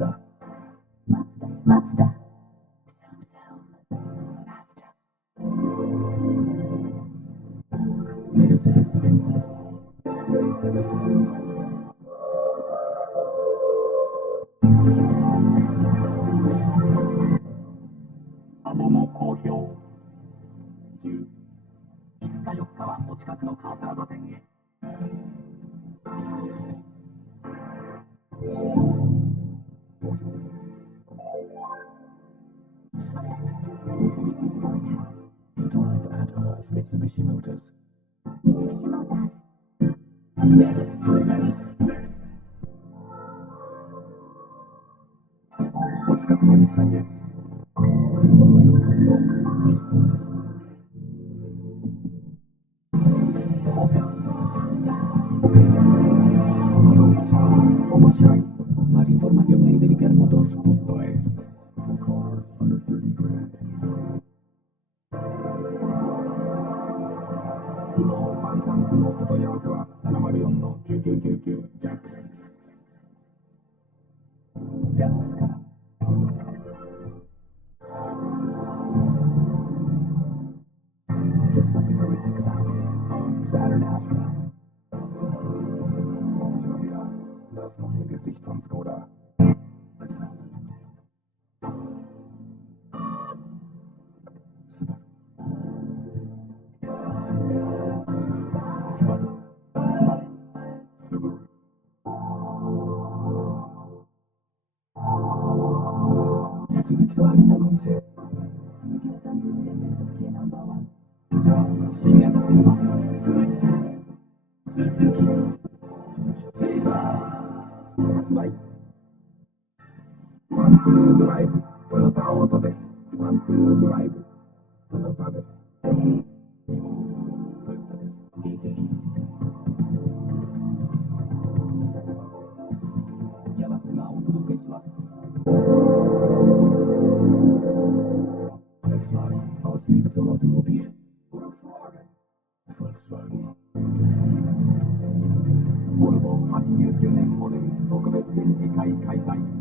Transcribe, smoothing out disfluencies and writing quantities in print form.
Mazda. Mazda. Mercedes-Benz です。Mercedes-Benz。アボも好評。10、3日4日はお近くのカーター座店へ。Drive at Earth Mitsubishi Motors. Mitsubishi Motors. Next presents Next. お近くの日産へ。車のよう日産です。オペラ。この動物面白い。Más información en ibericanmotors.es. Vocoder under 30 grand. ローパンサンクのお問い合わせは704-9999ジャックス。ジャックスから。Just something to rethink about. Saturn Astra. Das neue Gesicht von Skoda. Suzuki とアリーナのお店。鈴木は32年連続系ナンバーワン。じゃあ、新型セレバ、鈴木。セリファー発売。ワントゥードライブ、トヨタオートです。ワントゥードライブ、トヨタです。日本、トヨタです。GTE。柳瀬がお届けします。Volkswagen, aus Liebe zum Automobil. Volkswagen. Volvo 89年モデル特別展示会開催。